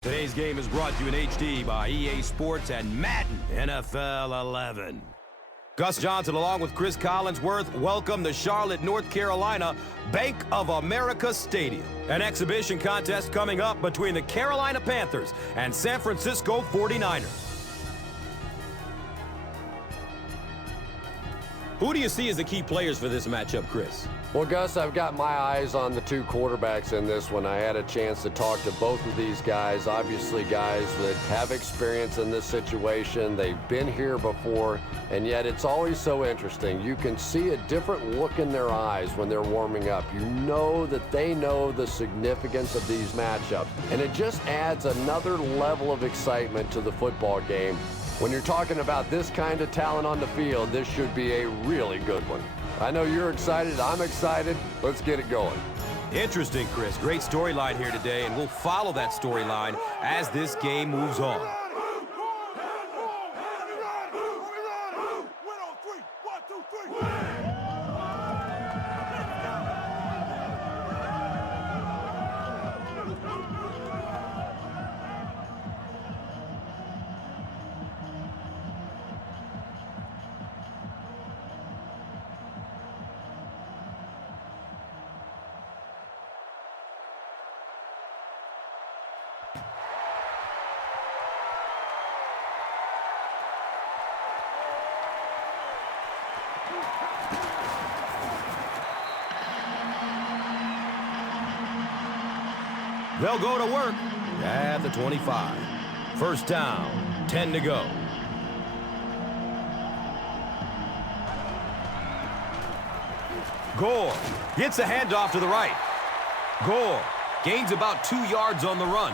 Today's game is brought to you in HD by EA Sports and Madden NFL 11. Gus Johnson along with Chris Collinsworth welcome the Charlotte, North Carolina Bank of America Stadium. An exhibition contest coming up between the Carolina Panthers and San Francisco 49ers. Who do you see as the key players for this matchup, Chris? Well, Gus, I've got my eyes on the two quarterbacks in this one. I had a chance to talk to both of these guys, obviously guys that have experience in this situation. They've been here before, and yet it's always so interesting. You can see a different look in their eyes when they're warming up. You know that they know the significance of these matchups, and it just adds another level of excitement to the football game. When you're talking about this kind of talent on the field, this should be a really good one. I know you're excited. I'm excited. Let's get it going. Interesting, Chris. Great storyline here today, and we'll follow that storyline as this game moves on. They'll go to work at the 25. First down, 10 to go. Gore gets a handoff to the right. Gore gains about 2 yards on the run.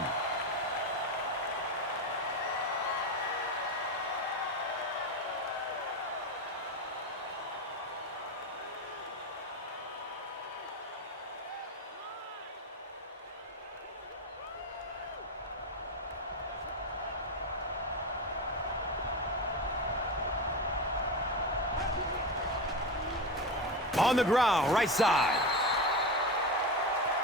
On the ground, right side.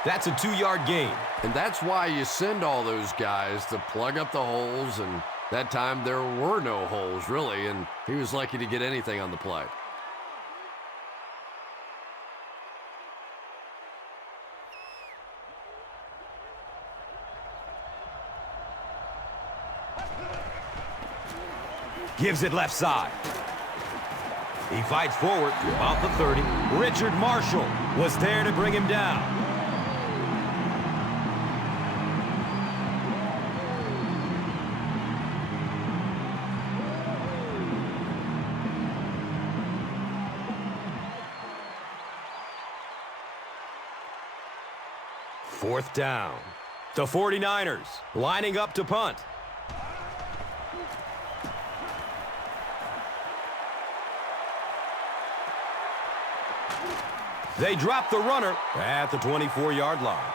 That's a 2-yard gain. And that's why you send all those guys to plug up the holes, and that time there were no holes, really, and he was lucky to get anything on the play. Gives it left side. He fights forward to about the 30. Richard Marshall was there to bring him down. Fourth down. The 49ers lining up to punt. They drop the runner at the 24-yard line.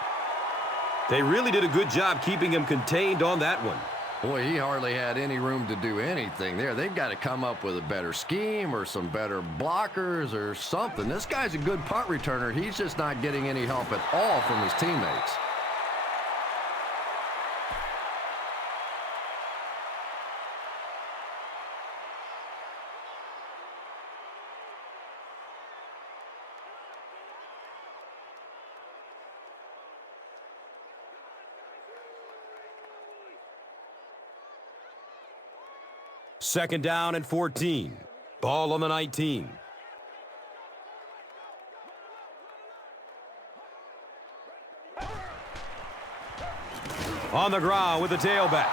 They really did a good job keeping him contained on that one. Boy, he hardly had any room to do anything there. They've got to come up with a better scheme or some better blockers or something. This guy's a good punt returner. He's just not getting any help at all from his teammates. Second down and 14. Ball on the 19. On the ground with the tailback.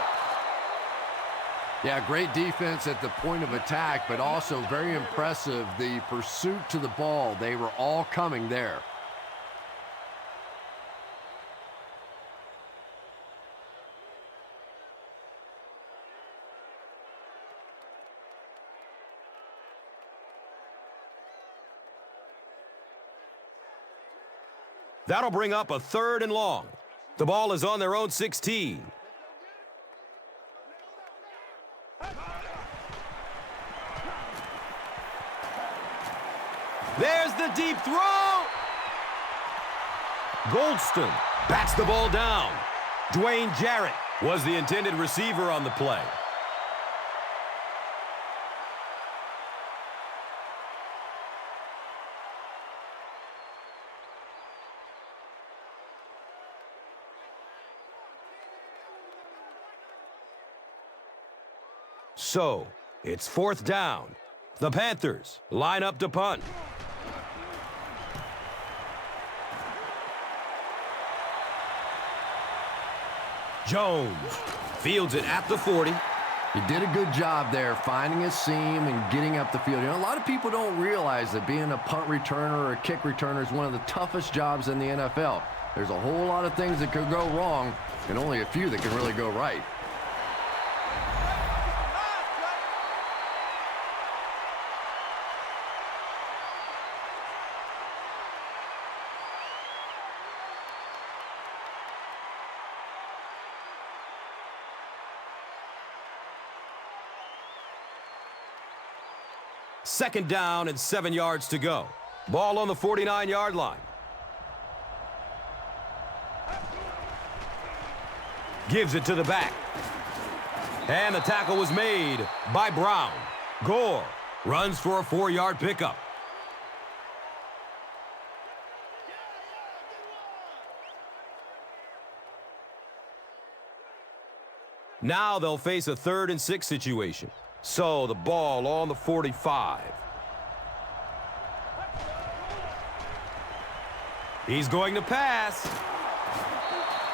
Yeah, great defense at the point of attack, but also very impressive, the pursuit to the ball. They were all coming there. That'll bring up a 3rd and long. The ball is on their own 16. There's the deep throw. Goldston bats the ball down. Dwayne Jarrett was the intended receiver on the play. So, it's 4th down. The Panthers line up to punt. Jones fields it at the 40. He did a good job there finding a seam and getting up the field. You know, a lot of people don't realize that being a punt returner or a kick returner is one of the toughest jobs in the NFL. There's a whole lot of things that could go wrong and only a few that can really go right. Second down and 7 yards to go. Ball on the 49-yard line. Gives it to the back. And the tackle was made by Brown. Gore runs for a 4-yard pickup. Now they'll face a 3rd and 6 situation. So the ball on the 45. He's going to pass.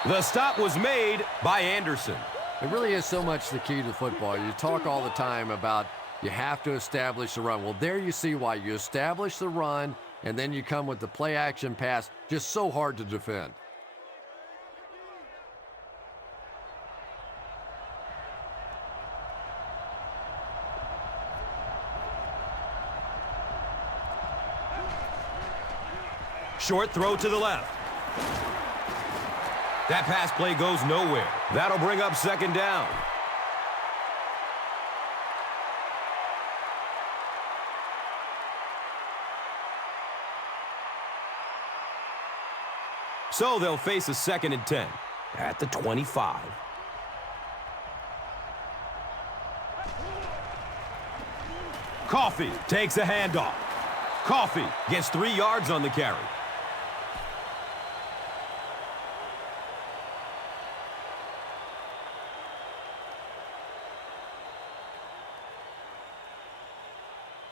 The stop was made by Anderson. It really is so much the key to football. You talk all the time about you have to establish the run. Well, there you see why. You establish the run, and then you come with the play-action pass. Just so hard to defend. Short throw to the left. That pass play goes nowhere. That'll bring up 2nd down. So they'll face a 2nd and 10 at the 25. Coffee takes a handoff. Coffee gets 3 yards on the carry.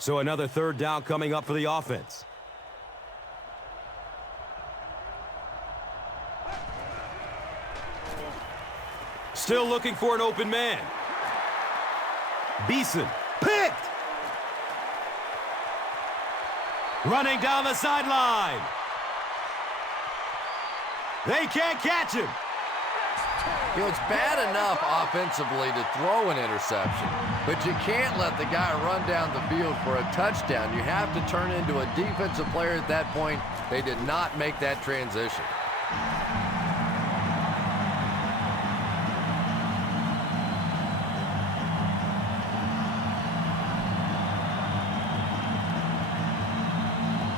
So another 3rd down coming up for the offense. Still looking for an open man. Beeson picked. Running down the sideline. They can't catch him. You know, it's bad enough offensively to throw an interception, but you can't let the guy run down the field for a touchdown. You have to turn into a defensive player at that point. They did not make that transition.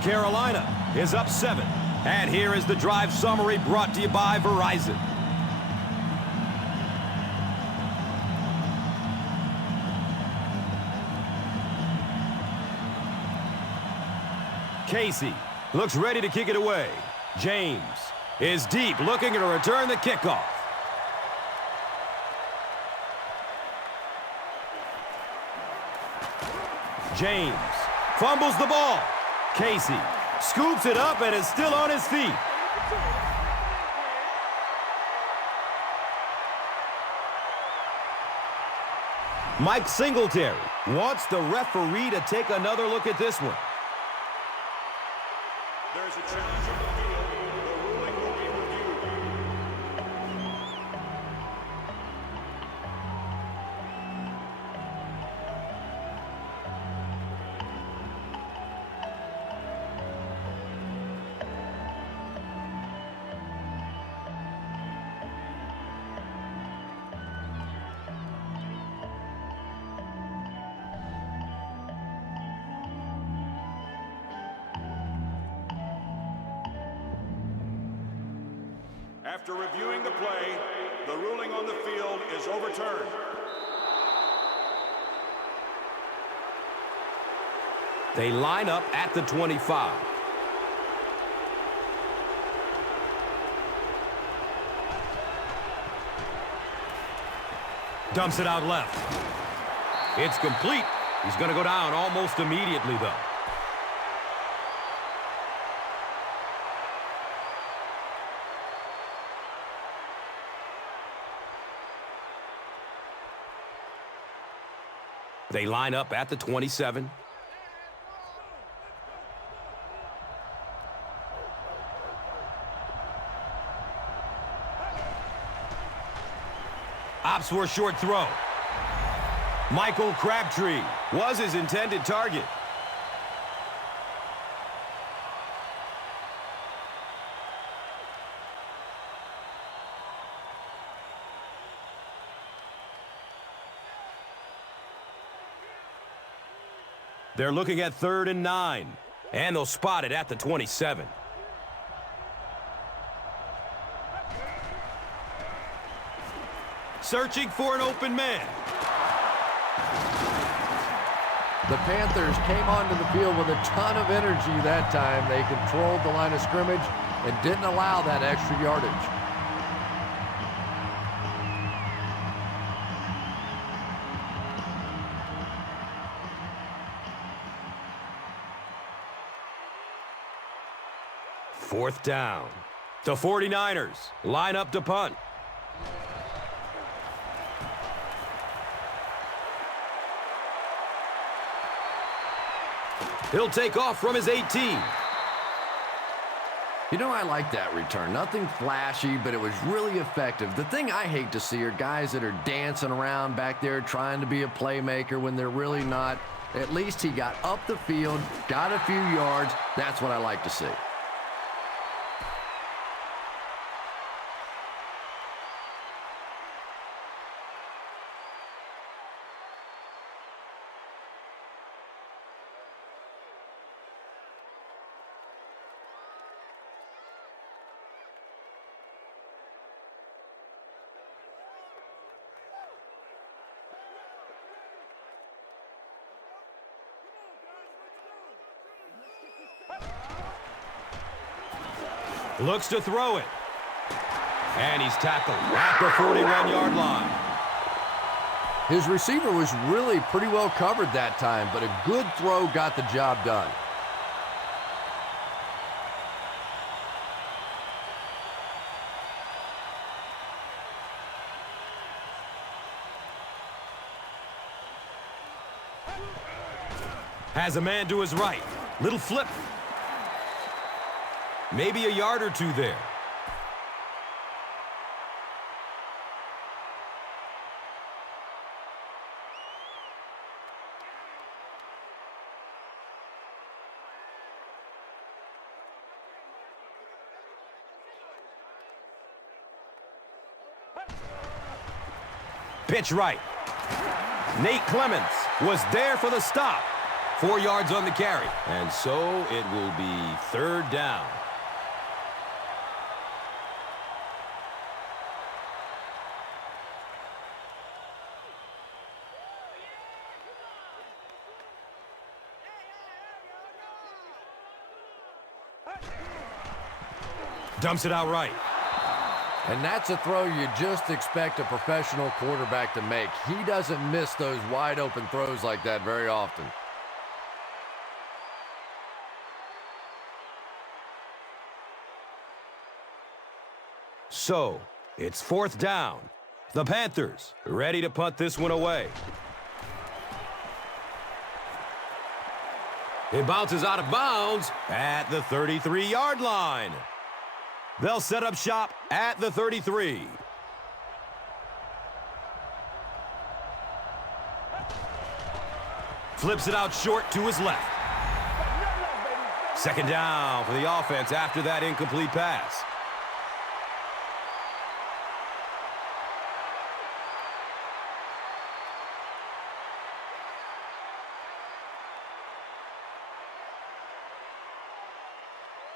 Carolina is up 7. And here is the drive summary brought to you by Verizon. Casey looks ready to kick it away. James is deep, looking to return the kickoff. James fumbles the ball. Casey scoops it up and is still on his feet. Mike Singletary wants the referee to take another look at this one. There's a challenge on the field. The ruling will be reviewed. After reviewing the play, the ruling on the field is overturned. They line up at the 25. Dumps it out left. It's complete. He's going to go down almost immediately, though. They line up at the 27. Opts for a short throw. Michael Crabtree was his intended target. They're looking at 3rd and 9, and they'll spot it at the 27. Searching for an open man. The Panthers came onto the field with a ton of energy that time. They controlled the line of scrimmage and didn't allow that extra yardage. Fourth down. The 49ers line up to punt. He'll take off from his 18. You know, I like that return. Nothing flashy, but it was really effective. The thing I hate to see are guys that are dancing around back there trying to be a playmaker when they're really not. At least he got up the field, got a few yards. That's what I like to see. Looks to throw it. And he's tackled at the 41-yard line. His receiver was really pretty well covered that time, but a good throw got the job done. Has a man to his right. Little flip. Maybe a yard or two there. Pitch right. Nate Clements was there for the stop. 4 yards on the carry. And so it will be 3rd down. Dumps it out right. And that's a throw you just expect a professional quarterback to make. He doesn't miss those wide open throws like that very often. So, it's 4th down. The Panthers ready to punt this one away. It bounces out of bounds at the 33-yard line. They'll set up shop at the 33. Flips it out short to his left. 2nd down for the offense after that incomplete pass.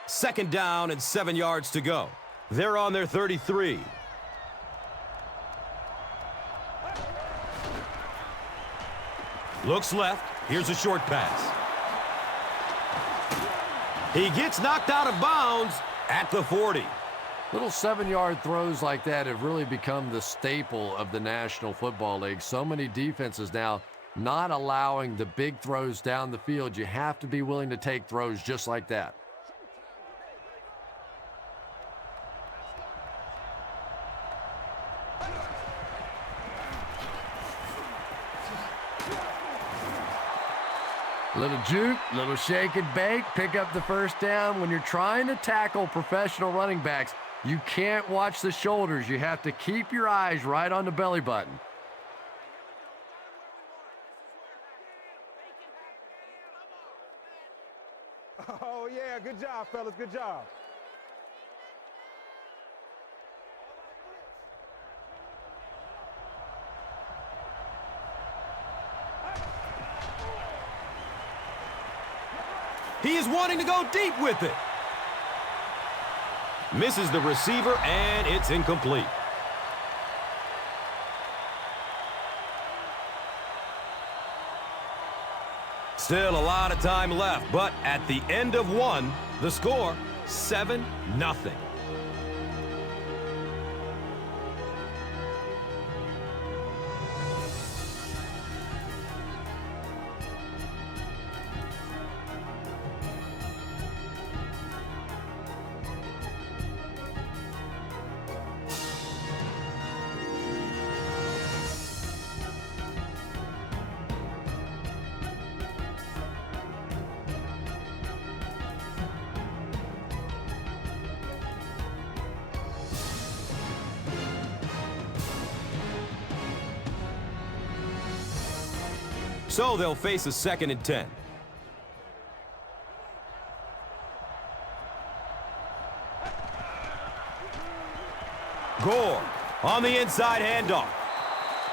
Second down and 7 yards to go. They're on their 33. Looks left. Here's a short pass. He gets knocked out of bounds at the 40. Little 7-yard throws like that have really become the staple of the National Football League. So many defenses now not allowing the big throws down the field. You have to be willing to take throws just like that. Little juke, little shake and bake, pick up the first down. When you're trying to tackle professional running backs, you can't watch the shoulders. You have to keep your eyes right on the belly button. Oh, yeah, good job, fellas, good job. He is wanting to go deep with it. Misses the receiver, and it's incomplete. Still a lot of time left, but at the end of one, the score, 7-0. So they'll face a 2nd and 10. Gore on the inside handoff.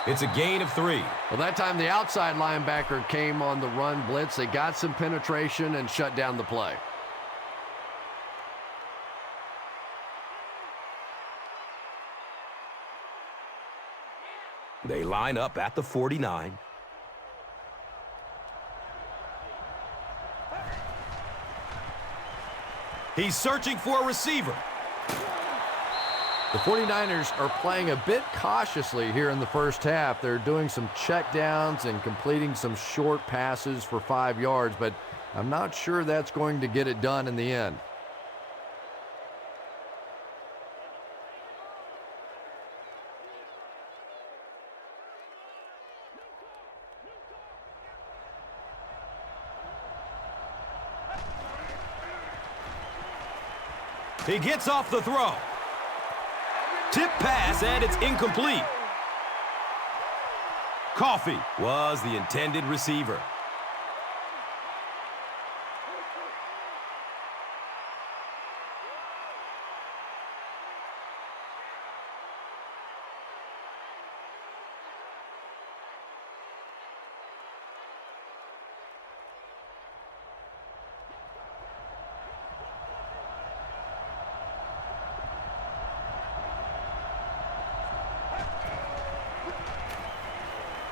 It's a gain of 3. Well, that time the outside linebacker came on the run blitz. They got some penetration and shut down the play. They line up at the 49. He's searching for a receiver. The 49ers are playing a bit cautiously here in the first half. They're doing some check downs and completing some short passes for 5 yards, but I'm not sure that's going to get it done in the end. He gets off the throw. Tip pass, and it's incomplete. Coffee was the intended receiver.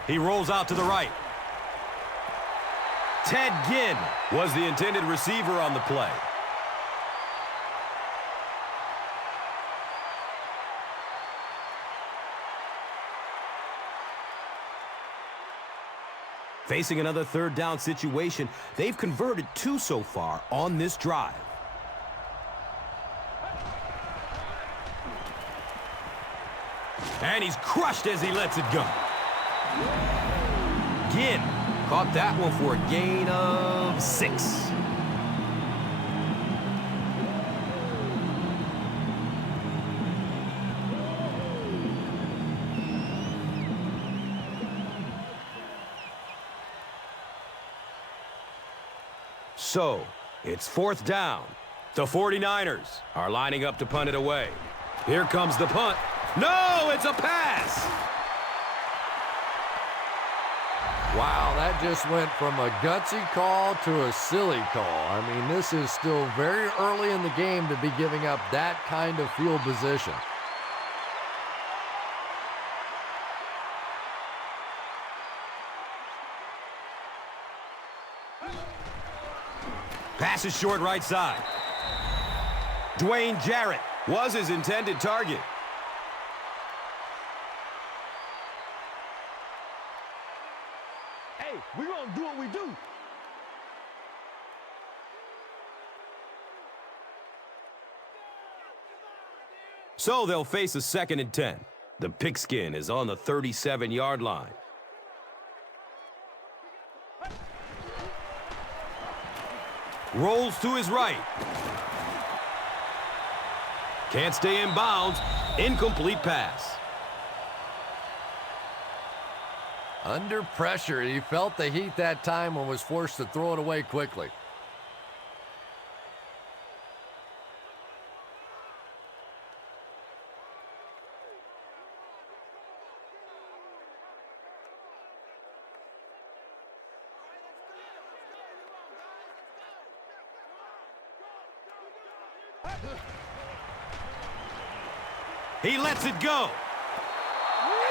He rolls out to the right. Ted Ginn was the intended receiver on the play. Facing another 3rd down situation, they've converted 2 so far on this drive. And he's crushed as he lets it go. Ginn caught that one for a gain of 6. So, it's 4th down. The 49ers are lining up to punt it away. Here comes the punt. No, it's a pass! Wow, that just went from a gutsy call to a silly call. I mean, this is still very early in the game to be giving up that kind of field position. Pass is short right side. Dwayne Jarrett was his intended target. Hey, we're going to do what we do. So they'll face a 2nd and 10. The pigskin is on the 37-yard line. Rolls to his right. Can't stay in bounds. Incomplete pass. Under pressure, he felt the heat that time and was forced to throw it away quickly. He lets it go.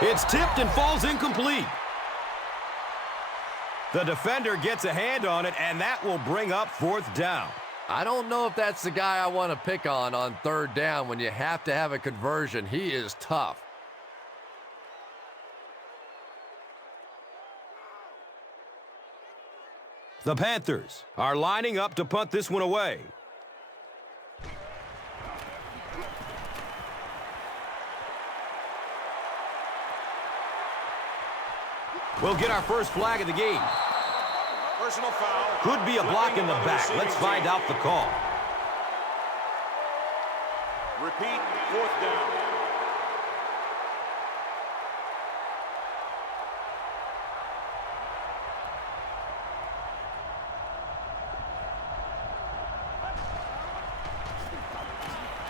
It's tipped and falls incomplete. The defender gets a hand on it, and that will bring up 4th down. I don't know if that's the guy I want to pick on 3rd down when you have to have a conversion. He is tough. The Panthers are lining up to punt this one away. We'll get our first flag of the game. Personal foul. Could be a block in the back. Let's find out the call. Repeat, 4th down.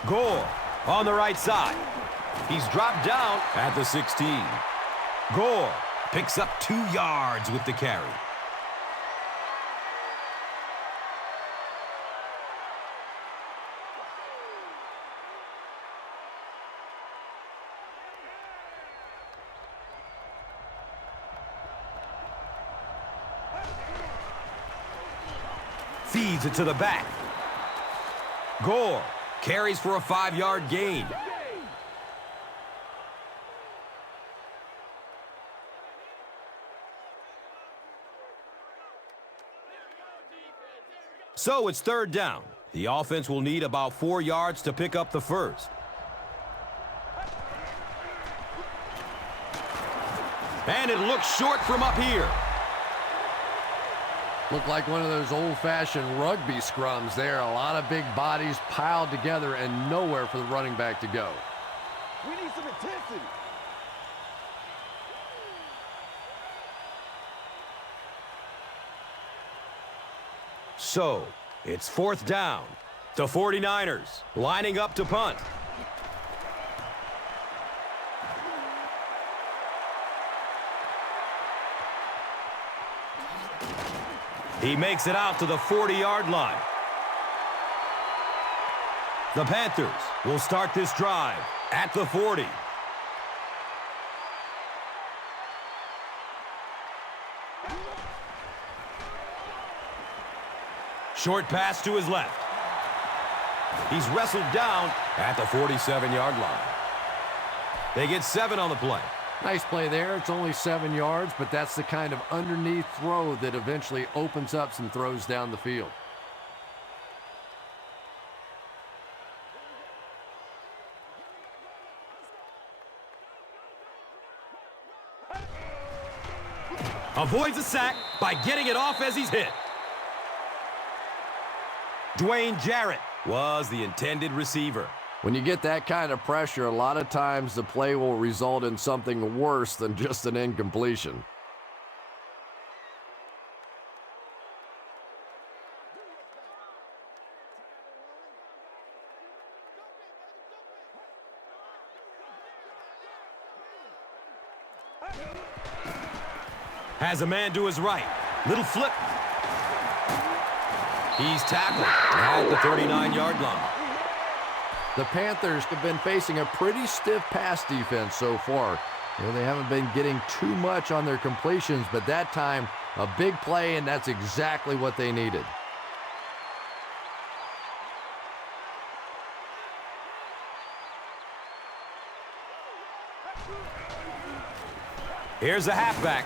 Gore on the right side. He's dropped down at the 16. Gore picks up 2 yards with the carry. Feeds it to the back. Gore carries for a 5-yard gain. So it's 3rd down. The offense will need about 4 yards to pick up the first. And it looks short from up here. Looked like one of those old-fashioned rugby scrums there. A lot of big bodies piled together and nowhere for the running back to go. We need some intensity. So it's 4th down. The 49ers lining up to punt. He makes it out to the 40-yard line. The Panthers will start this drive at the 40. Short pass to his left. He's wrestled down at the 47-yard line. They get 7 on the play. Nice play there. It's only 7 yards, but that's the kind of underneath throw that eventually opens up some throws down the field. Avoids a sack by getting it off as he's hit. Dwayne Jarrett was the intended receiver. When you get that kind of pressure, a lot of times the play will result in something worse than just an incompletion. Has a man to his right. Little flip. He's tackled at the 39-yard line. The Panthers have been facing a pretty stiff pass defense so far. You know, they haven't been getting too much on their completions, but that time, a big play, and that's exactly what they needed. Here's the halfback.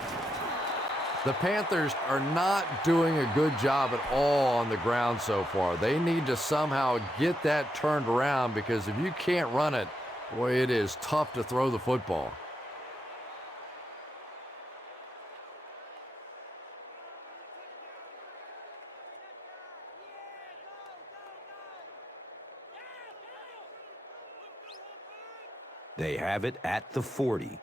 The Panthers are not doing a good job at all on the ground so far. They need to somehow get that turned around, because if you can't run it, boy, it is tough to throw the football. They have it at the 40.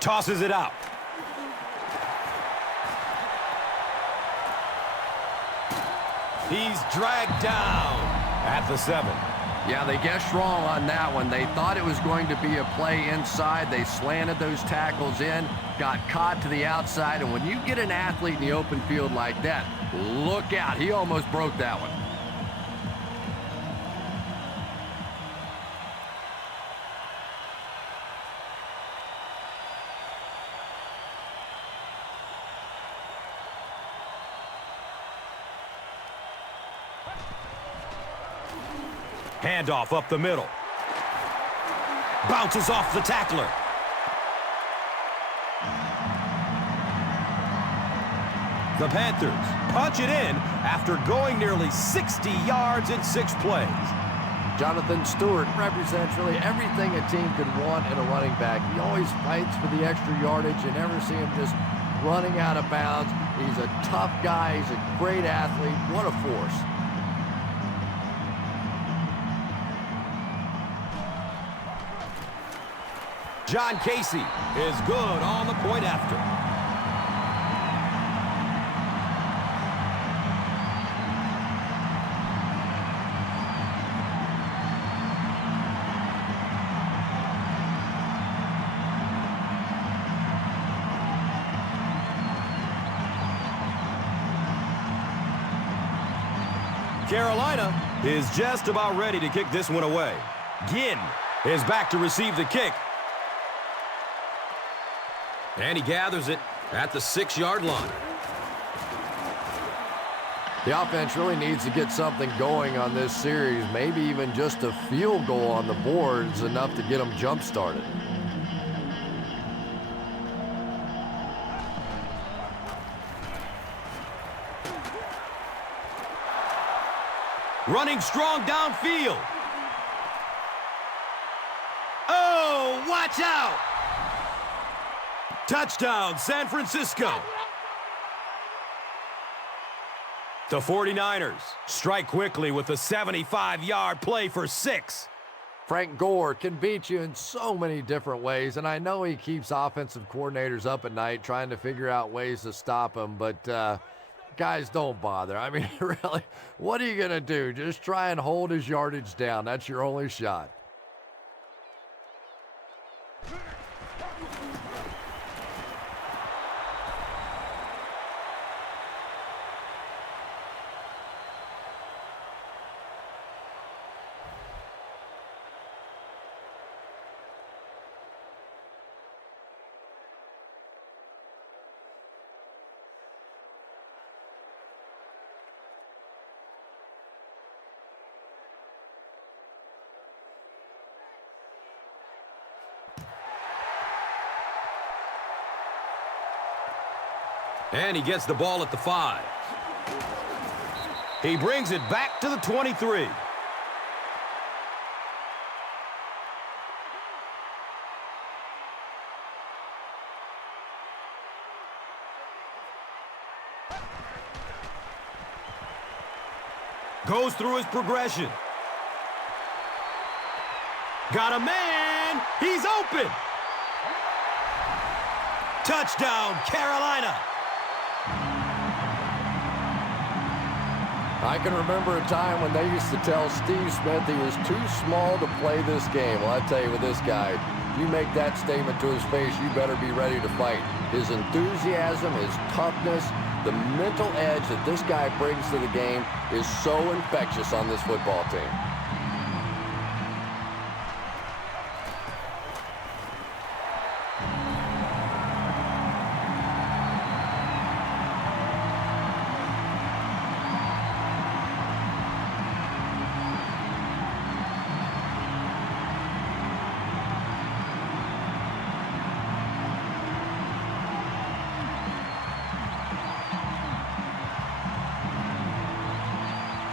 Tosses it out. He's dragged down at the 7. Yeah, they guessed wrong on that one. They thought it was going to be a play inside. They slanted those tackles in, got caught to the outside, and when you get an athlete in the open field like that, look out. He almost broke that one. Handoff up the middle. Bounces off the tackler. The Panthers punch it in after going nearly 60 yards in 6 plays. Jonathan Stewart represents really everything a team could want in a running back. He always fights for the extra yardage. You never see him just running out of bounds. He's a tough guy. He's a great athlete. What a force. John Casey is good on the point after. Carolina is just about ready to kick this one away. Ginn is back to receive the kick. And he gathers it at the 6-yard line. The offense really needs to get something going on this series. Maybe even just a field goal on the board is enough to get them jump-started. Running strong downfield. Oh, watch out! Touchdown, San Francisco. The 49ers strike quickly with a 75-yard play for 6. Frank Gore can beat you in so many different ways, and I know he keeps offensive coordinators up at night trying to figure out ways to stop him, but guys, don't bother. I mean, really, what are you going to do? Just try and hold his yardage down. That's your only shot. And he gets the ball at the 5. He brings it back to the 23. Goes through his progression. Got a man. He's open. Touchdown, Carolina. I can remember a time when they used to tell Steve Smith he was too small to play this game. Well, I tell you, with this guy, if you make that statement to his face, you better be ready to fight. His enthusiasm, his toughness, the mental edge that this guy brings to the game is so infectious on this football team.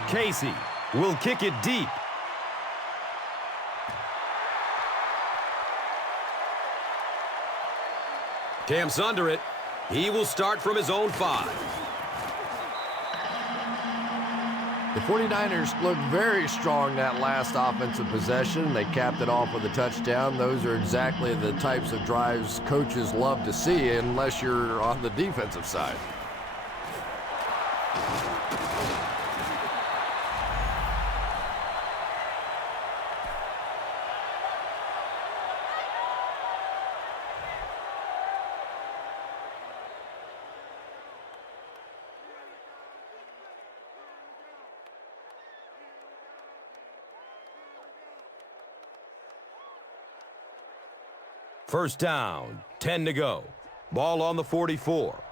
Casey will kick it deep. Camp's under it. He will start from his own 5. The 49ers looked very strong that last offensive possession. They capped it off with a touchdown. Those are exactly the types of drives coaches love to see, unless you're on the defensive side. First down, 10 to go. Ball on the 44.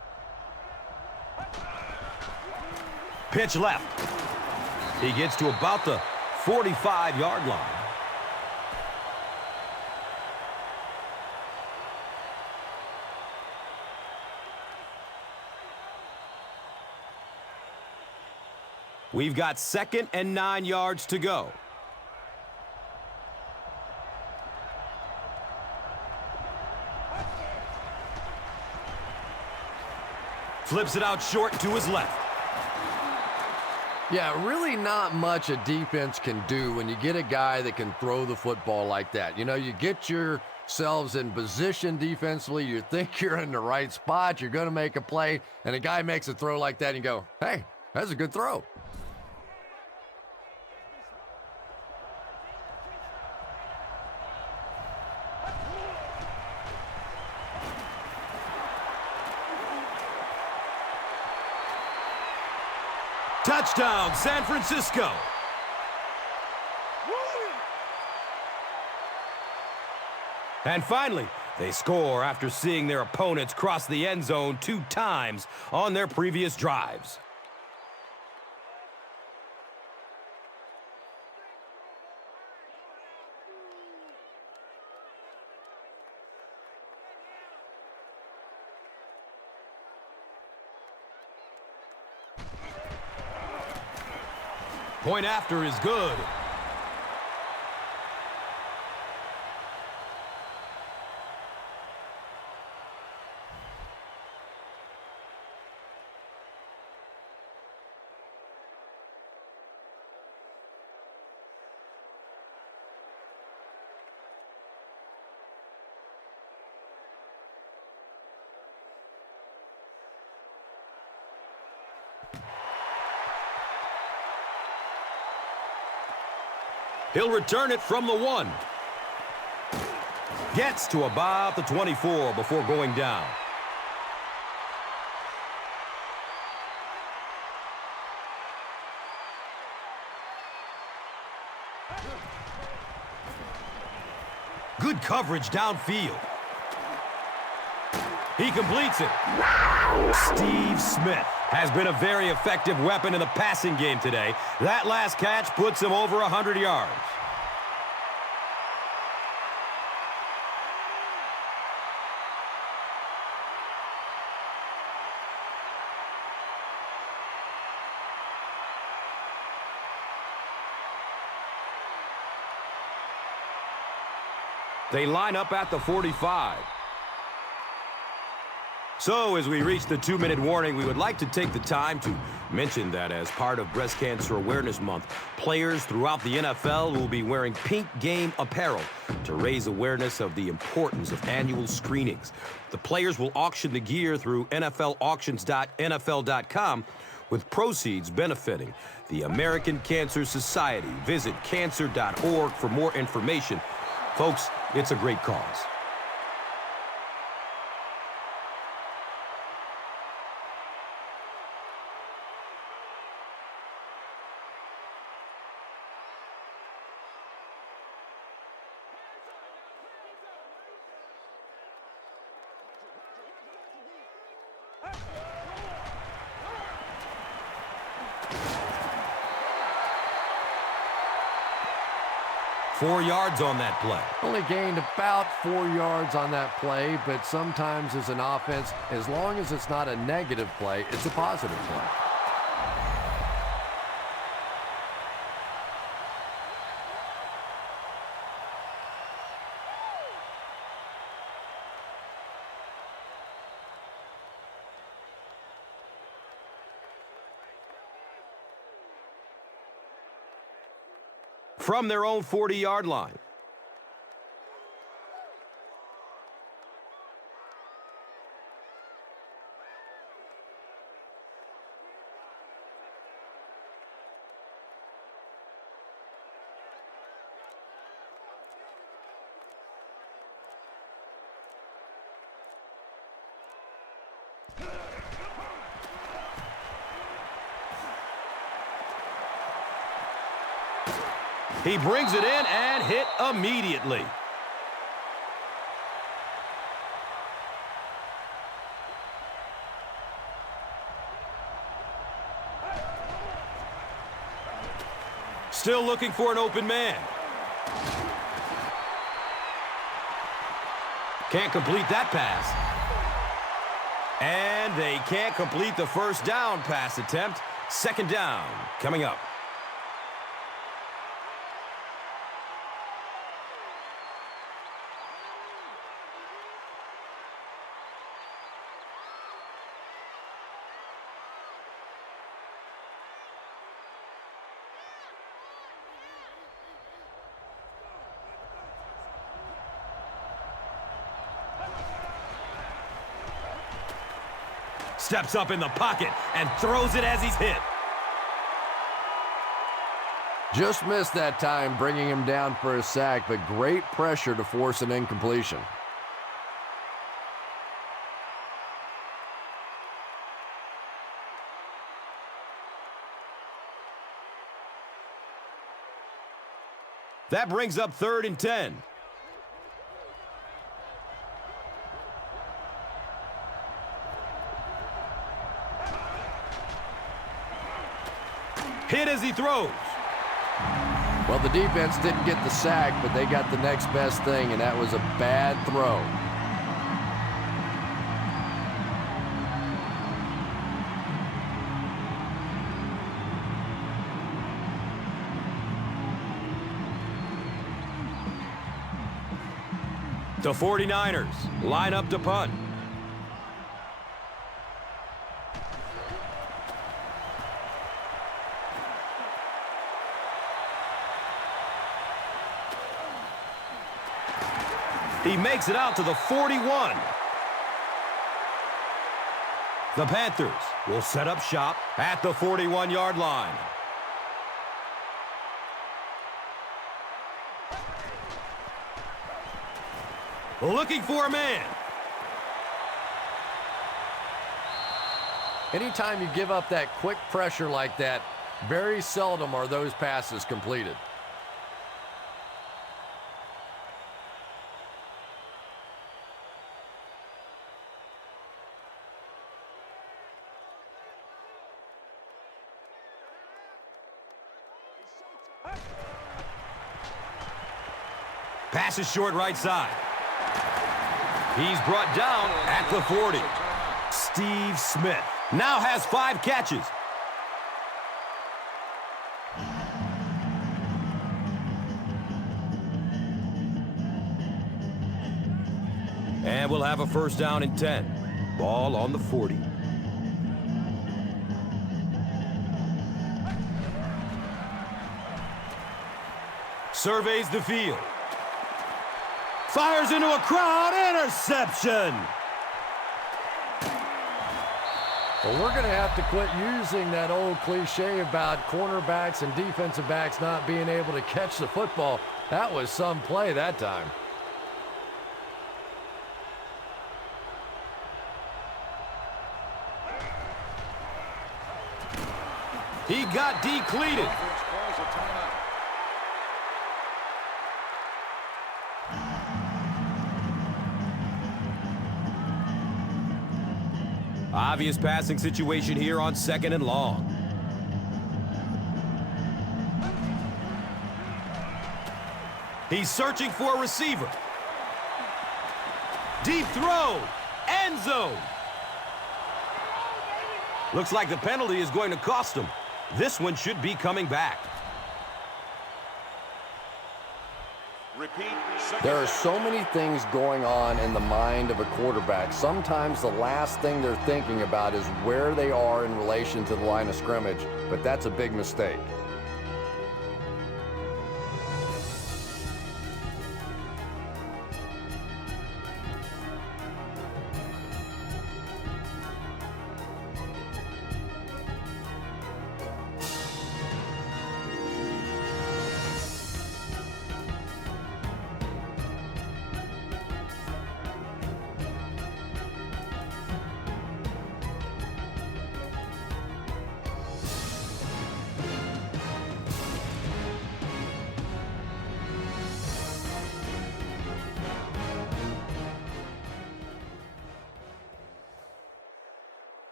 Pitch left. He gets to about the 45-yard line. We've got 2nd and 9 yards to go. Flips it out short to his left. Yeah, really not much a defense can do when you get a guy that can throw the football like that. You know, you get yourselves in position defensively, you think you're in the right spot, you're going to make a play, and a guy makes a throw like that, and you go, hey, that's a good throw. Touchdown, San Francisco. And finally, they score after seeing their opponents cross the end zone 2 times on their previous drives. Point after is good. He'll return it from the 1. Gets to about the 24 before going down. Good coverage downfield. He completes it. Steve Smith has been a very effective weapon in the passing game today. That last catch puts him over 100 yards. They line up at the 45. So as we reach the 2-minute warning, we would like to take the time to mention that as part of Breast Cancer Awareness Month, players throughout the NFL will be wearing pink game apparel to raise awareness of the importance of annual screenings. The players will auction the gear through NFLauctions.nfl.com, with proceeds benefiting the American Cancer Society. Visit cancer.org for more information. Folks, it's a great cause. Four yards on that play. Only gained about 4 yards on that play, but sometimes as an offense, as long as it's not a negative play, it's a positive play. From their own 40-yard line. He brings it in and hit immediately. Still looking for an open man. Can't complete that pass. And they can't complete the first down pass attempt. Second down coming up. Steps up in the pocket and throws it as he's hit. Just missed that time, bringing him down for a sack, but great pressure to force an incompletion. That brings up 3rd and 10. Hit as he throws. Well, the defense didn't get the sack, but they got the next best thing, and that was a bad throw. The 49ers line up to punt. He makes it out to the 41. The Panthers will set up shop at the 41-yard line. Looking for a man. Anytime you give up that quick pressure like that, very seldom are those passes completed. Pass is short right side. He's brought down at the 40. Steve Smith now has 5 catches. And we'll have a first down and 10. Ball on the 40. Surveys the field. Fires into a crowd. Interception. Well, we're going to have to quit using that old cliche about cornerbacks and defensive backs not being able to catch the football. That was some play that time. He got decleated. Obvious passing situation here on 2nd and long. He's searching for a receiver. Deep throw. End zone. Looks like the penalty is going to cost him. This one should be coming back. There are so many things going on in the mind of a quarterback. Sometimes the last thing they're thinking about is where they are in relation to the line of scrimmage, but that's a big mistake.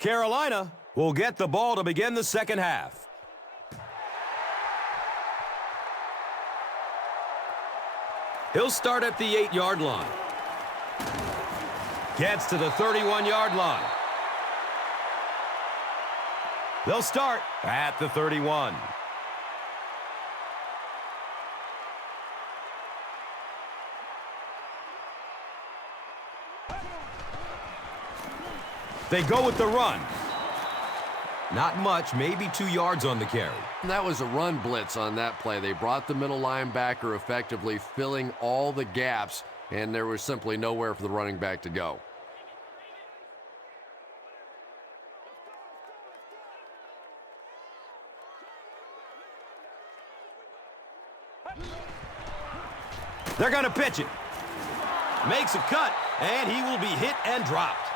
Carolina will get the ball to begin the second half. He'll start at the 8-yard line. Gets to the 31-yard line. They'll start at the 31. They go with the run. Not much, maybe 2 yards on the carry. That was a run blitz on that play. They brought the middle linebacker effectively filling all the gaps, and there was simply nowhere for the running back to go. They're going to pitch it. Makes a cut, and he will be hit and dropped.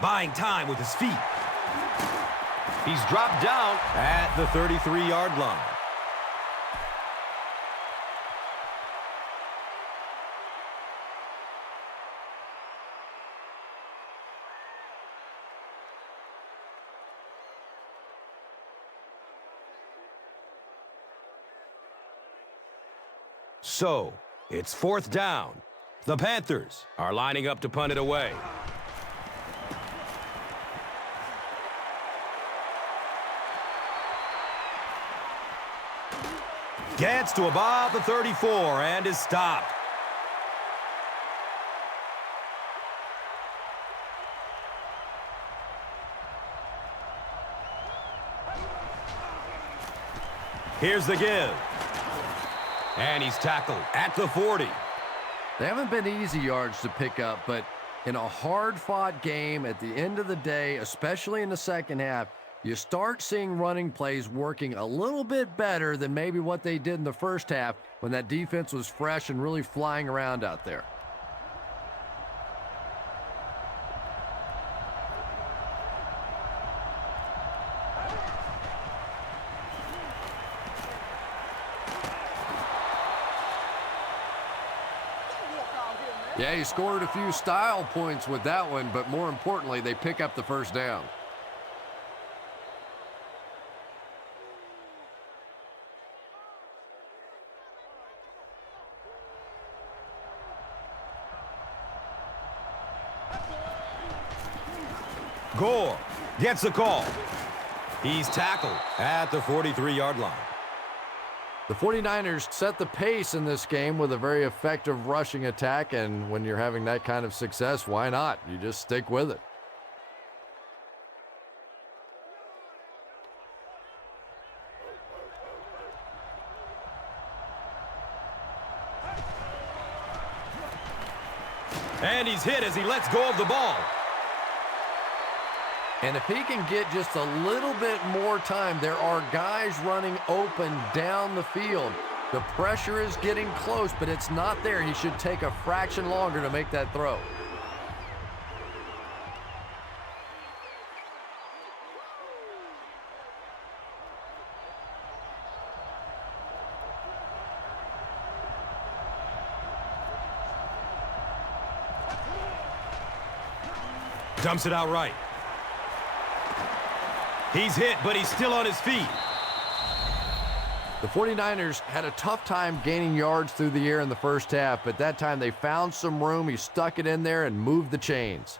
Buying time with his feet. He's dropped down at the 33-yard line. So, it's 4th down. The Panthers are lining up to punt it away. Gets to about the 34 and is stopped. Here's the give. And he's tackled at the 40. They haven't been easy yards to pick up, but in a hard-fought game at the end of the day, especially in the second half, you start seeing running plays working a little bit better than maybe what they did in the first half when that defense was fresh and really flying around out there. Yeah, he scored a few style points with that one, but more importantly, they pick up the first down. Gore gets the call. He's tackled at the 43-yard line. The 49ers set the pace in this game with a very effective rushing attack, and when you're having that kind of success, why not? You just stick with it. And he's hit as he lets go of the ball. And if he can get just a little bit more time, there are guys running open down the field. The pressure is getting close, but it's not there. He should take a fraction longer to make that throw. Dumps it out right. He's hit, but he's still on his feet. The 49ers had a tough time gaining yards through the air in the first half, but that time they found some room. He stuck it in there and moved the chains.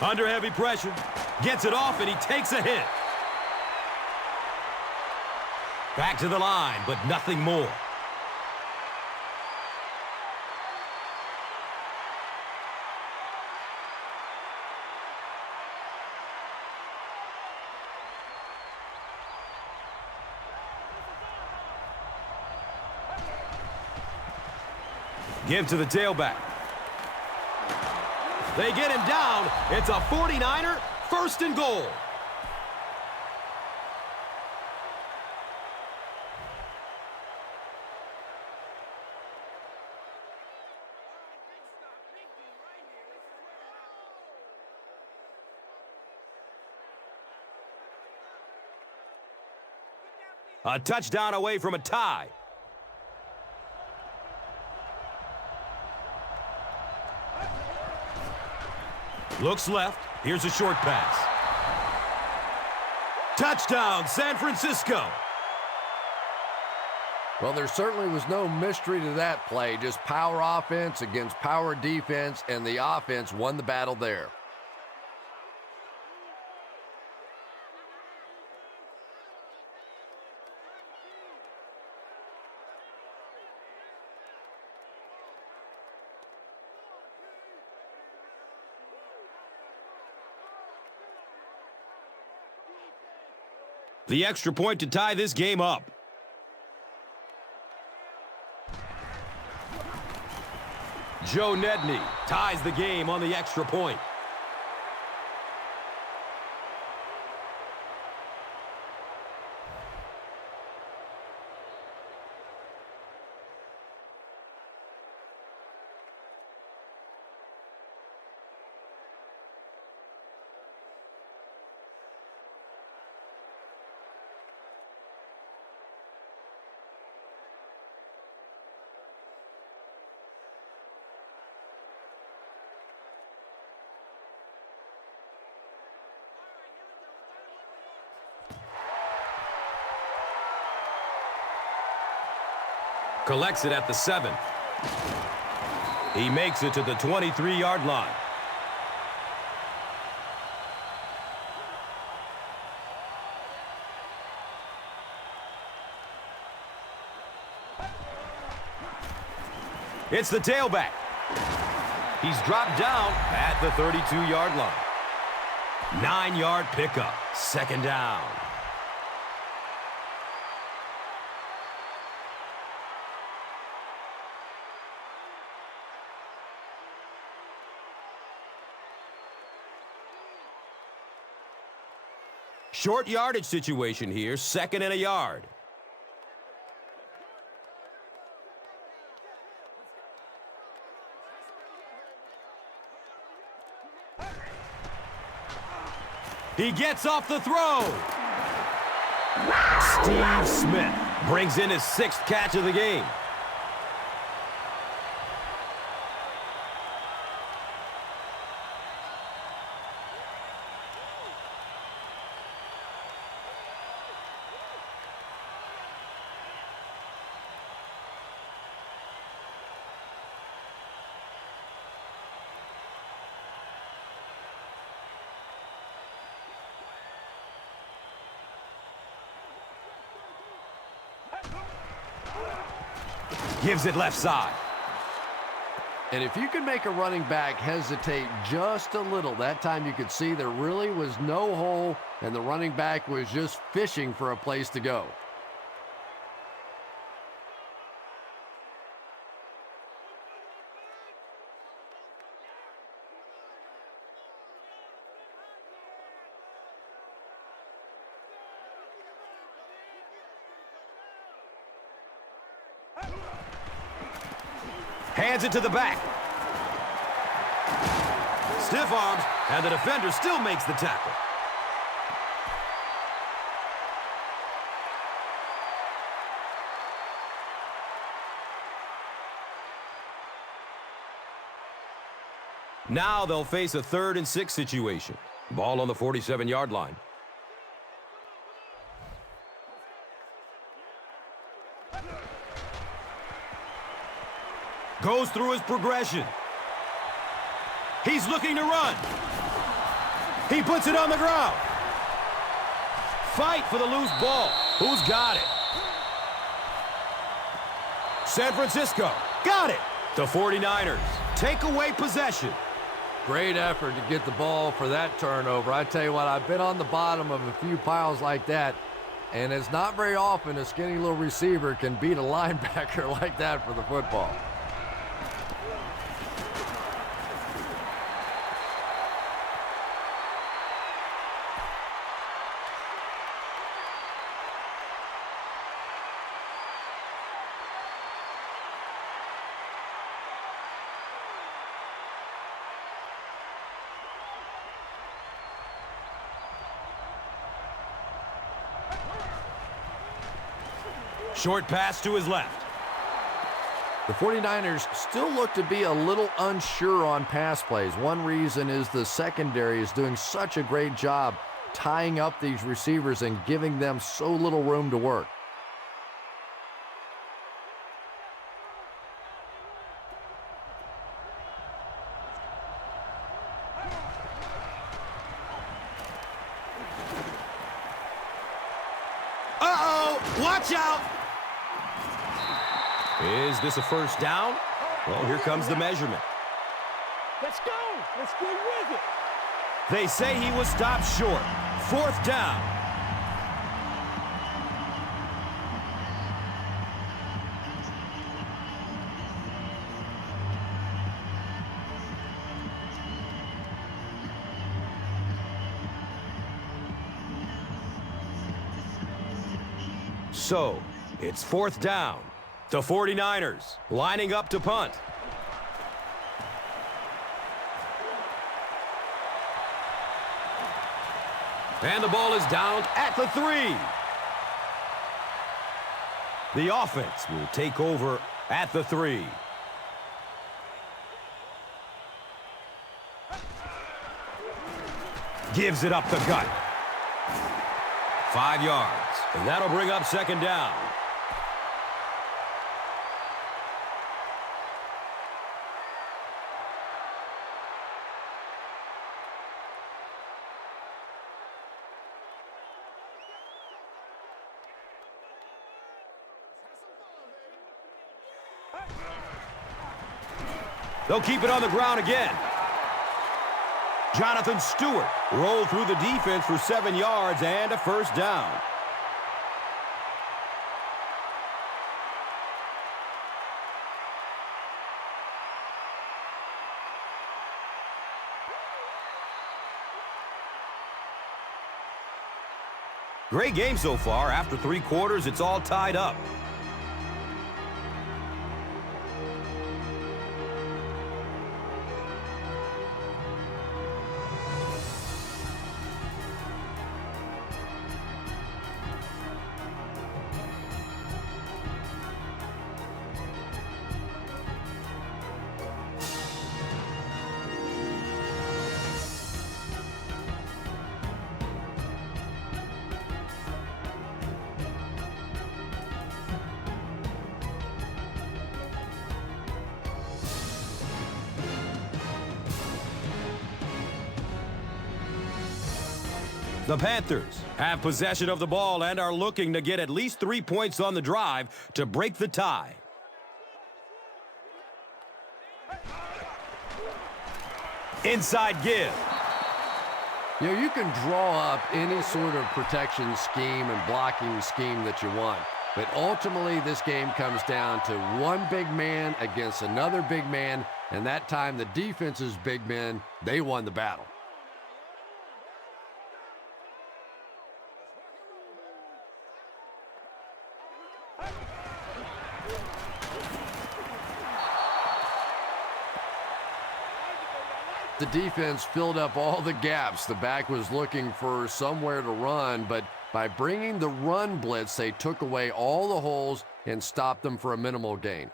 Under heavy pressure, gets it off, and he takes a hit. Back to the line, but nothing more. Give to the tailback. They get him down. It's a 49er first and goal. A touchdown away from a tie. Looks left. Here's a short pass. Touchdown, San Francisco. Well, there certainly was no mystery to that play. Just power offense against power defense, and the offense won the battle there. The extra point to tie this game up. Joe Nedney ties the game on the extra point. Collects it at the 7. He makes it to the 23-yard line. It's the tailback. He's dropped down at the 32-yard line. 9-yard pickup, second down. Short yardage situation here, second and a yard. He gets off the throw. Steve Smith brings in his 6th catch of the game. Gives it left side. And if you can make a running back hesitate just a little, that time you could see there really was no hole, and the running back was just fishing for a place to go. Hands it to the back. Stiff arms, and the defender still makes the tackle. Now they'll face a 3rd and 6 situation. Ball on the 47-yard line. Goes through his progression. He's looking to run. He puts it on the ground. Fight for the loose ball. Who's got it? San Francisco. Got it. The 49ers take away possession. Great effort to get the ball for that turnover. I tell you what, I've been on the bottom of a few piles like that, and it's not very often a skinny little receiver can beat a linebacker like that for the football. Short pass to his left. The 49ers still look to be a little unsure on pass plays. One reason is the secondary is doing such a great job tying up these receivers and giving them so little room to work. Uh-oh! Watch out! Is this a first down? Well, here comes the measurement. Let's go. Let's get with it. They say he was stopped short. 4th down. So, it's 4th down. The 49ers lining up to punt. And the ball is down at the 3. The offense will take over at the 3. Gives it up the gut. 5 yards. And that'll bring up 2nd down. They'll keep it on the ground again. Jonathan Stewart rolled through the defense for 7 yards and a 1st down. Great game so far. After 3 quarters, it's all tied up. The Panthers have possession of the ball and are looking to get at least 3 points on the drive to break the tie. Inside give. You know, you can draw up any sort of protection scheme and blocking scheme that you want. But ultimately, this game comes down to one big man against another big man. And that time, the defense's big men, they won the battle. The defense filled up all the gaps. The back was looking for somewhere to run, but by bringing the run blitz, they took away all the holes and stopped them for a minimal gain.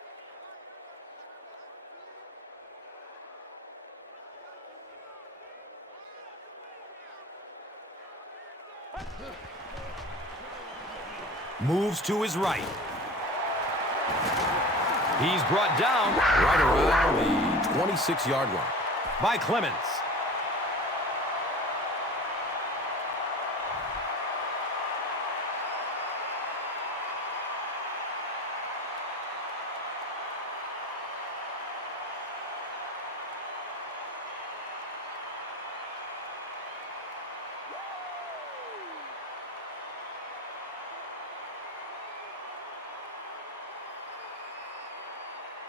Moves to his right. He's brought down right around the 26-yard line by Clements.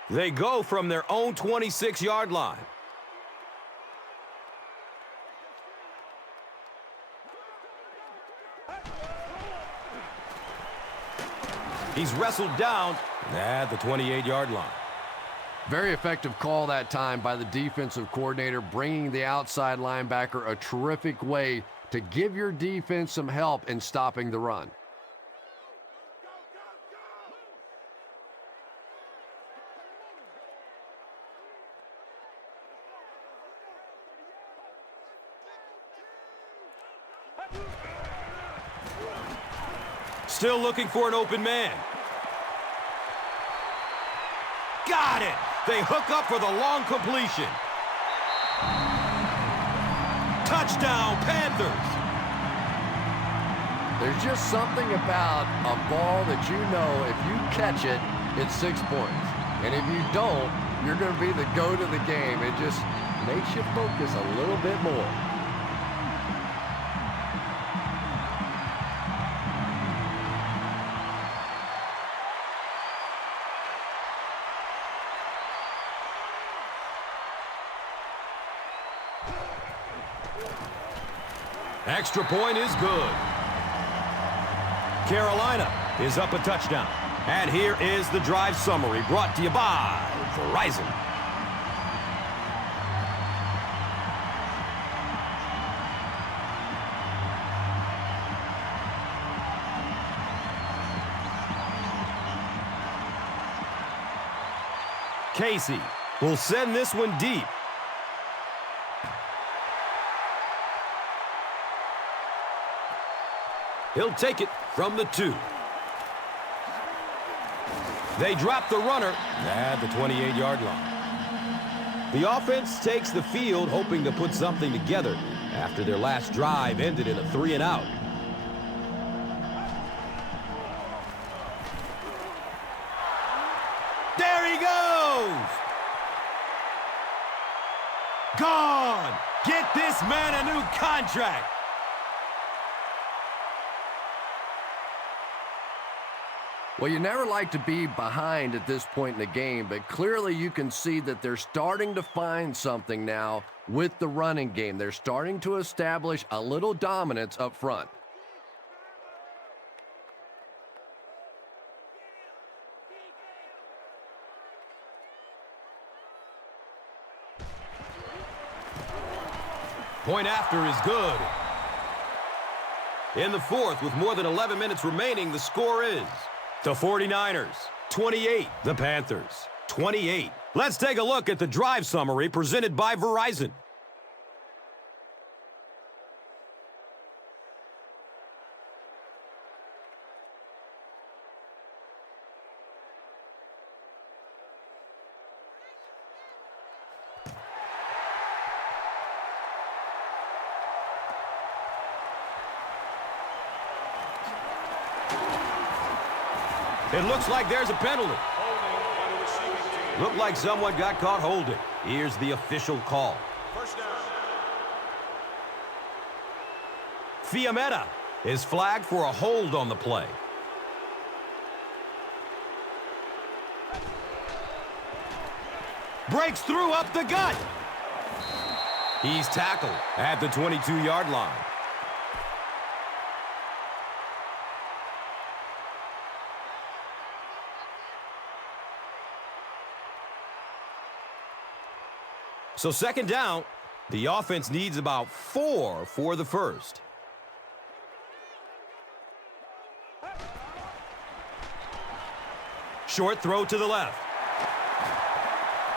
They go from their own 26-yard line. He's wrestled down at the 28-yard line. Very effective call that time by the defensive coordinator, bringing the outside linebacker a terrific way to give your defense some help in stopping the run. Still looking for an open man. Got it! They hook up for the long completion. Touchdown, Panthers! There's just something about a ball that you know if you catch it, it's 6 points. And if you don't, you're going to be the GOAT of the game. It just makes you focus a little bit more. Extra point is good. Carolina is up a touchdown. And here is the drive summary brought to you by Verizon. Casey will send this one deep. He'll take it from the 2. They drop the runner at the 28-yard line. The offense takes the field, hoping to put something together after their last drive ended in a 3-and-out. There he goes! Gone! Get this man a new contract! Well, you never like to be behind at this point in the game, but clearly you can see that they're starting to find something now with the running game. They're starting to establish a little dominance up front. Point after is good. In the fourth, with more than 11 minutes remaining, the score is the 49ers 28, the Panthers 28. Let's take a look at the drive summary presented by Verizon. It looks like there's a penalty. Holding by the receiving team. Looked like someone got caught holding. Here's the official call. First down. Fiametta is flagged for a hold on the play. Breaks through up the gut. He's tackled at the 22-yard line. So second down, the offense needs about 4 for the first. Short throw to the left.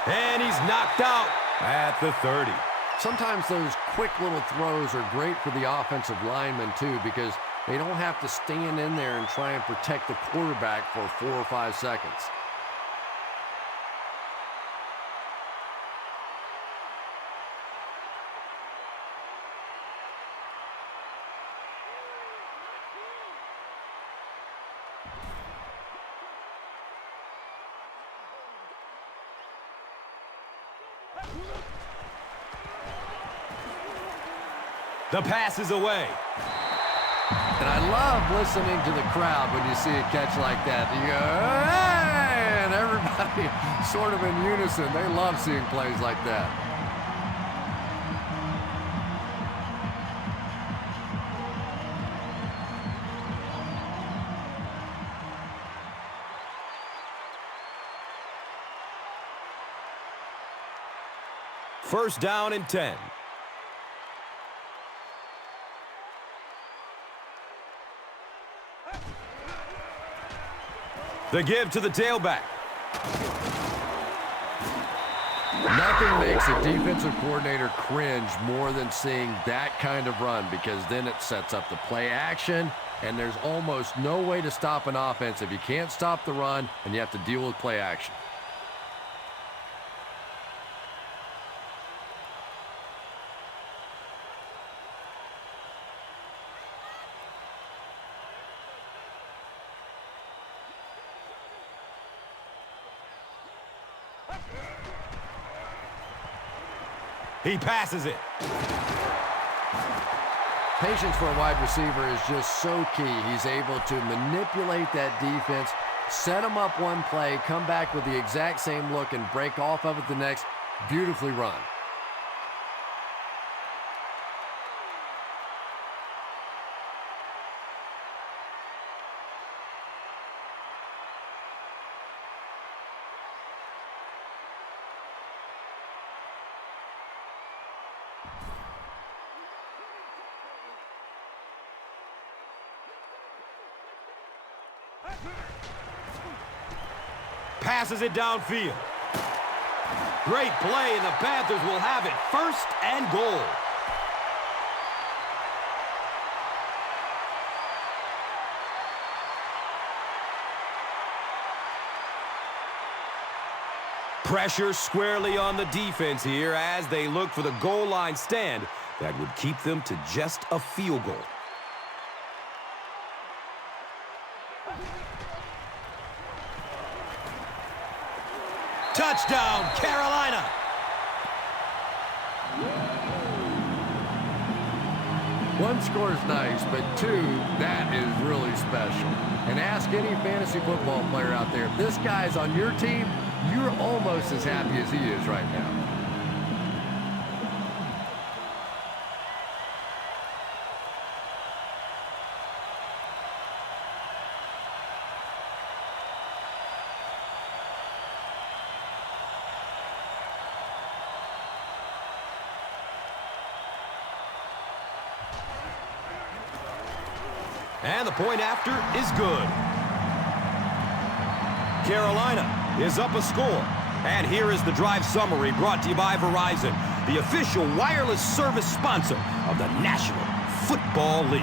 And he's knocked out at the 30. Sometimes those quick little throws are great for the offensive linemen, too, because they don't have to stand in there and try and protect the quarterback for 4 or 5 seconds. The pass is away. And I love listening to the crowd when you see a catch like that. You go, hey! And everybody sort of in unison. They love seeing plays like that. First down and 10. The give to the tailback. Nothing makes a defensive coordinator cringe more than seeing that kind of run, because then it sets up the play action, and there's almost no way to stop an offense if you can't stop the run and you have to deal with play action. He passes it. Patience for a wide receiver is just so key. He's able to manipulate that defense, set them up one play, come back with the exact same look, and break off of it the next. Beautifully run. Passes it downfield. Great play, and the Panthers will have it. First and goal. Pressure squarely on the defense here as they look for the goal line stand that would keep them to just a field goal. Touchdown, Carolina! One score is nice, but two, that is really special. And ask any fantasy football player out there, if this guy's on your team, you're almost as happy as he is right now. And the point after is good. Carolina is up a score. And here is the drive summary brought to you by Verizon, the official wireless service sponsor of the National Football League.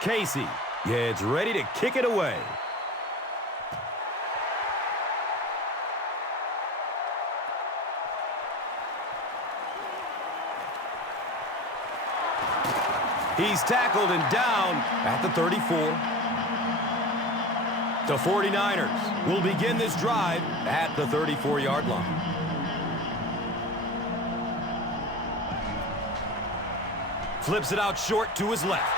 Casey gets ready to kick it away. He's tackled and down at the 34. The 49ers will begin this drive at the 34-yard line. Flips it out short to his left.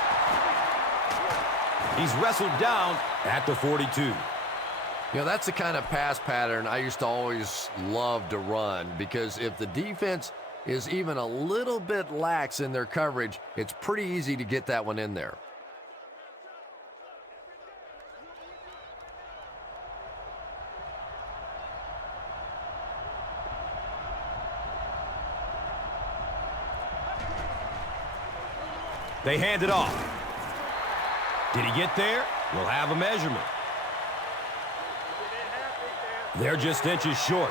He's wrestled down at the 42. You know, that's the kind of pass pattern I used to always love to run, because if the defense is even a little bit lax in their coverage, it's pretty easy to get that one in there. They hand it off. Did he get there? We'll have a measurement. They're just inches short.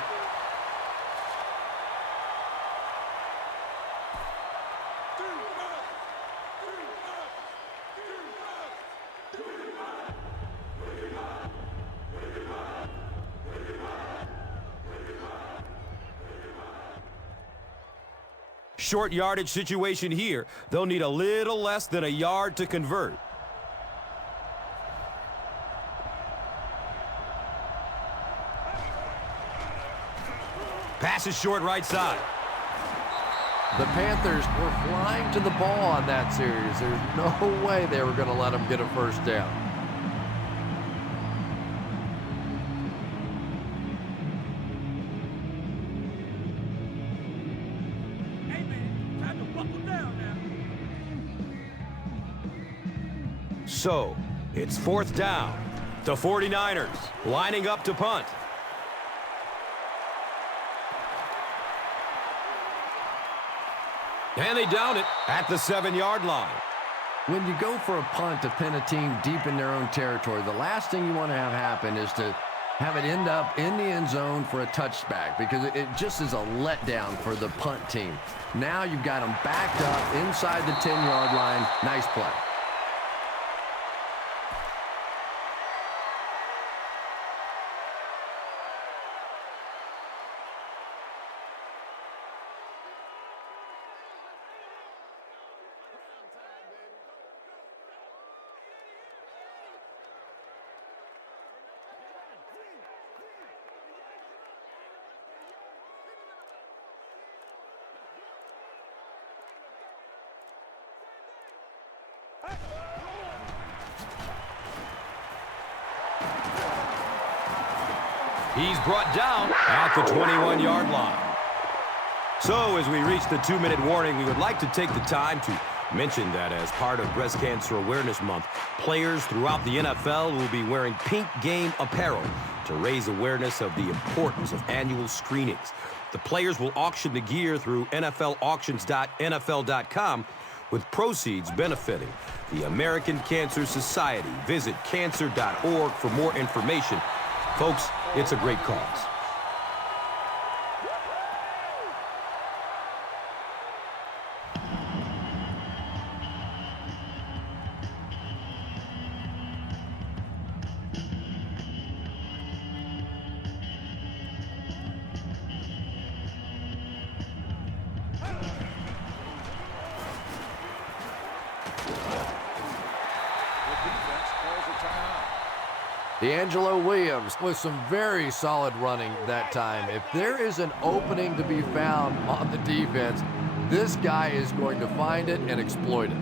Short yardage situation here. They'll need a little less than a yard to convert. Pass is short right side. The Panthers were flying to the ball on that series. There's no way they were going to let them get a first down. Hey, man, time to buckle down now. So, it's fourth down. The 49ers lining up to punt. And they down it at the 7-yard line. When you go for a punt to pin a team deep in their own territory, the last thing you want to have happen is to have it end up in the end zone for a touchback, because it just is a letdown for the punt team. Now you've got them backed up inside the 10-yard line. Nice play. He's brought down at the 21-yard line. So as we reach the 2-minute warning, we would like to take the time to mention that as part of Breast Cancer Awareness Month, players throughout the NFL will be wearing pink game apparel to raise awareness of the importance of annual screenings. The players will auction the gear through NFLauctions.nfl.com, with proceeds benefiting the American Cancer Society. Visit cancer.org for more information. Folks, it's a great cause. D'Angelo Williams with some very solid running that time. If there is an opening to be found on the defense, this guy is going to find it and exploit it.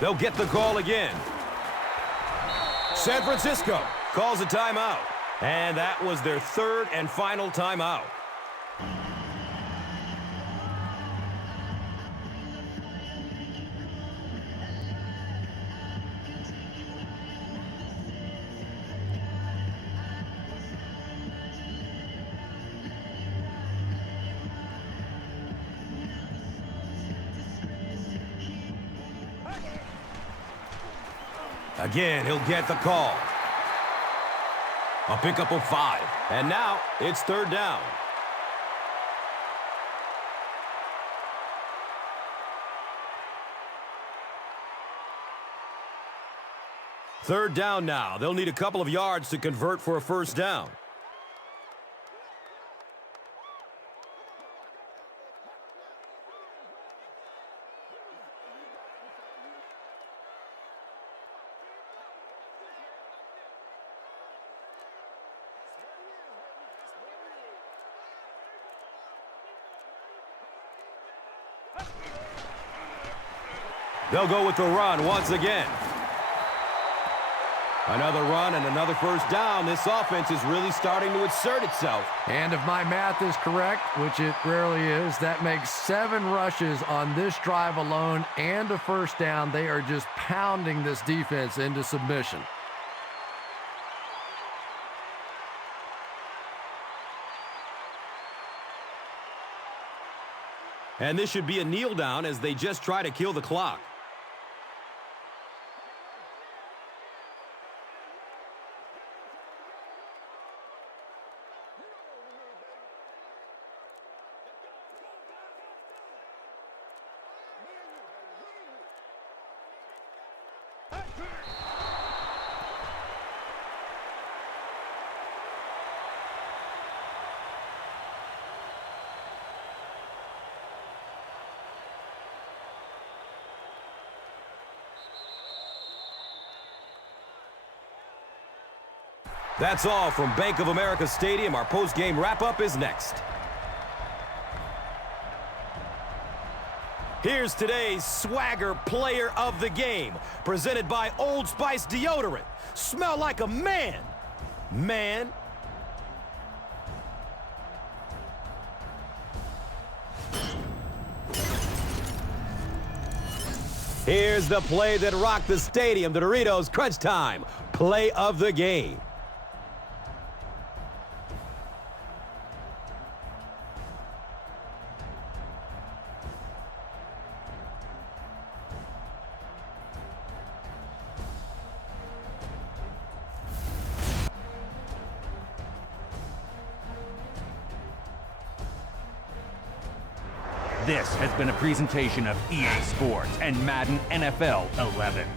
They'll get the call again. San Francisco calls a timeout. And that was their third and final timeout. Again, he'll get the call. A pickup of 5. And now it's 3rd down. Third down now. They'll need a couple of yards to convert for a 1st down. They'll go with the run once again. Another run and another 1st down. This offense is really starting to assert itself. And if my math is correct, which it rarely is, that makes 7 rushes on this drive alone and a 1st down. They are just pounding this defense into submission. And this should be a kneel down as they just try to kill the clock. That's all from Bank of America Stadium. Our post-game wrap-up is next. Here's today's Swagger Player of the Game, presented by Old Spice Deodorant. Smell like a man. Man. Here's the play that rocked the stadium, the Doritos Crunch Time Play of the Game. This has been a presentation of EA Sports and Madden NFL 11.